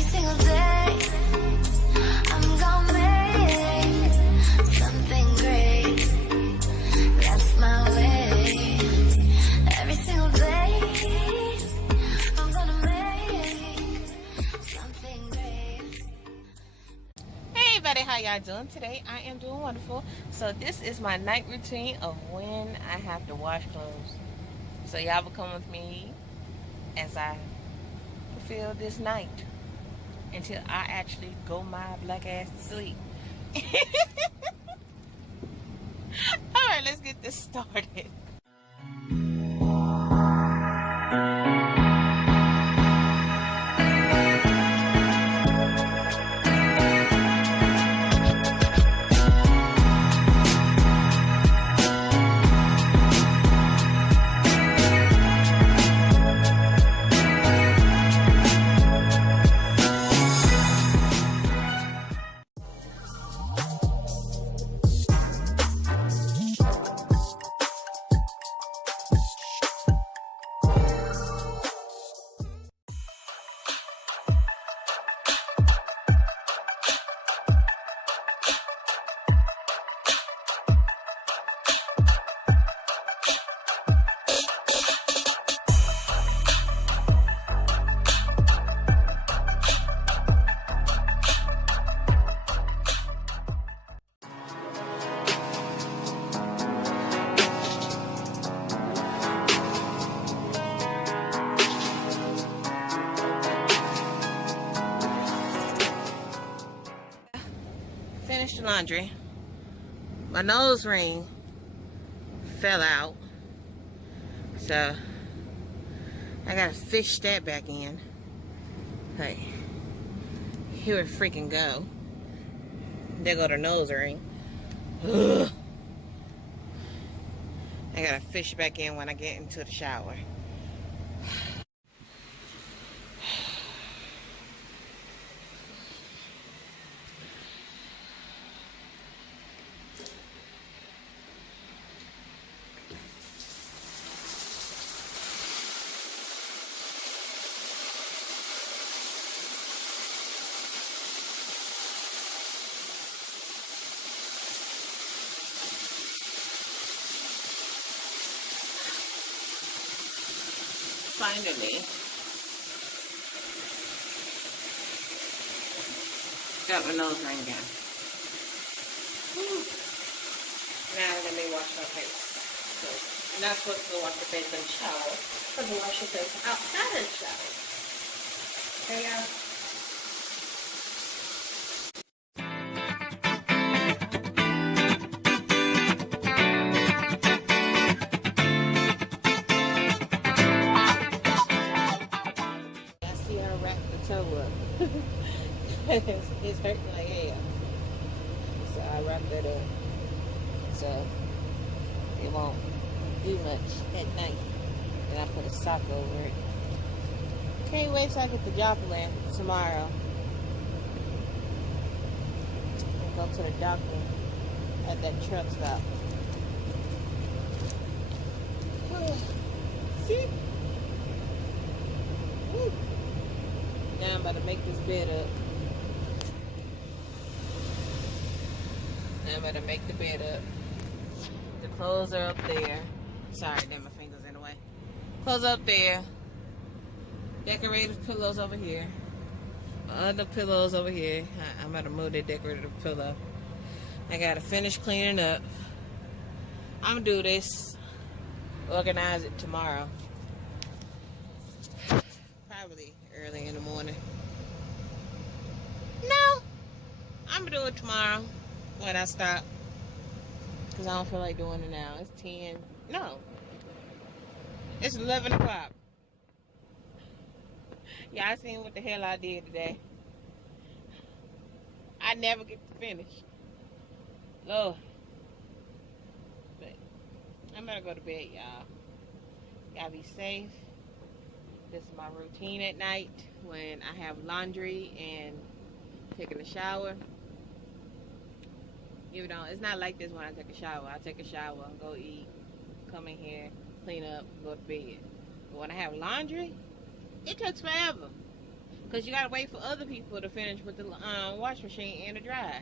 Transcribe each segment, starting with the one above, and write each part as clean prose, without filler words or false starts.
Every single day, I'm gonna make something great. That's my way. Every single day, I'm gonna make something great. Hey everybody, how y'all doing today? I am doing wonderful. So this is my night routine of when I have to wash clothes. So y'all will come with me as I fulfill this night until I actually go my black ass to sleep. Alright, let's get this started. Finished the laundry. My nose ring fell out, so I gotta fish that back in. Like, here it freaking go. There go the nose ring. Ugh. I gotta fish back in when I get into the shower. Finally, got my nose ring down. Whew. Now let me wash my face. So, I'm not supposed to wash your face in the shower. I'm supposed to wash your face outside of the shower. Okay, y'all? It's hurting like hell. So I wrap that up so it won't do much at night. Then I put a sock over it. Can't wait till I get the Joplin tomorrow. And go to the doctor at that truck stop. See? Woo. Now I'm about to make this bed up. I'm going to make the bed up. The clothes are up there. Sorry, then my finger's in the way. Clothes up there. Decorative pillows over here. My other pillows over here. I'm going to move the decorative pillow. I got to finish cleaning up. I'm going to do this. Organize it tomorrow. Probably early in the morning. No. I'm going to do it tomorrow. When I stop, because I don't feel like doing it now. It's 10, no, it's 11 o'clock. Y'all seen what the hell I did today. I never get to finish. Lord. But I'm gonna go to bed, y'all. Gotta be safe. This is my routine at night when I have laundry and taking a shower. You know, it's not like this when I take a shower. I take a shower, go eat, come in here, clean up, go to bed. But when I have laundry, it takes forever. Because you got to wait for other people to finish with the wash machine and the dry.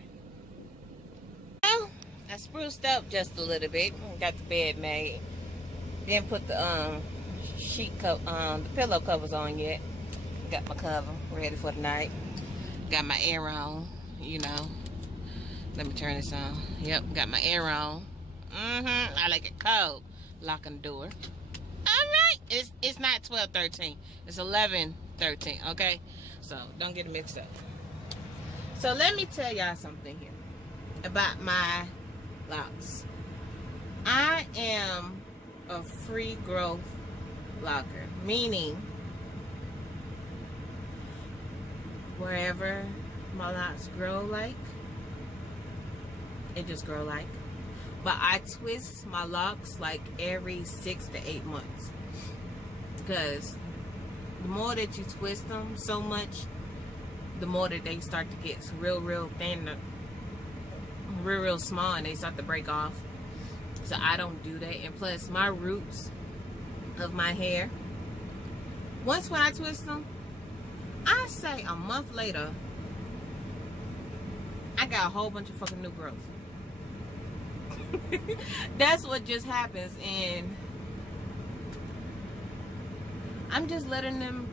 Well, I spruced up just a little bit. Got the bed made. Didn't put the the pillow covers on yet. Got my cover ready for the night. Got my air on, you know. Let me turn this on. Yep, got my air on. I like it cold. Locking the door. Alright. It's not 12:13. It's 11:13, okay? So don't get it mixed up. So let me tell y'all something here about my locks. I am a free growth locker, meaning wherever my locks grow like, it just grow like. But I twist my locks like every 6 to 8 months, because the more that you twist them so much, the more that they start to get real thin, real small, and they start to break off. So I don't do that. And plus, my roots of my hair, once when I twist them, I say a month later, I got a whole bunch of fucking new growth. That's what just happens, and I'm just letting them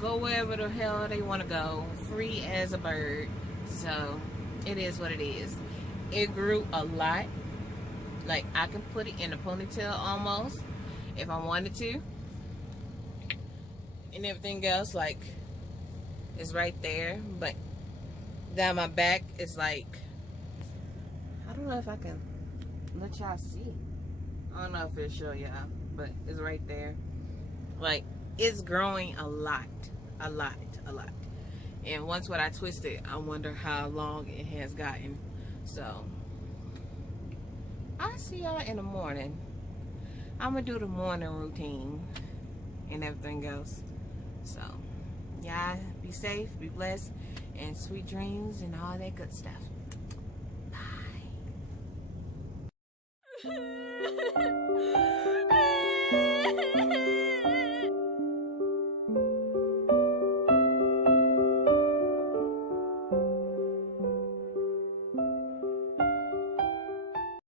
go wherever the hell they want to go, free as a bird. So it is what it is. It grew a lot. Like, I can put it in a ponytail almost if I wanted to, and everything else like is right there. But down my back is like, I don't know if I can let y'all see. I don't know if it'll show y'all, but it's right there. Like, it's growing a lot. And once when I twist it, I wonder how long it has gotten. So I'll see y'all in the morning. I'm gonna do the morning routine and everything else. So y'all be safe, be blessed, and sweet dreams and all that good stuff. Bye.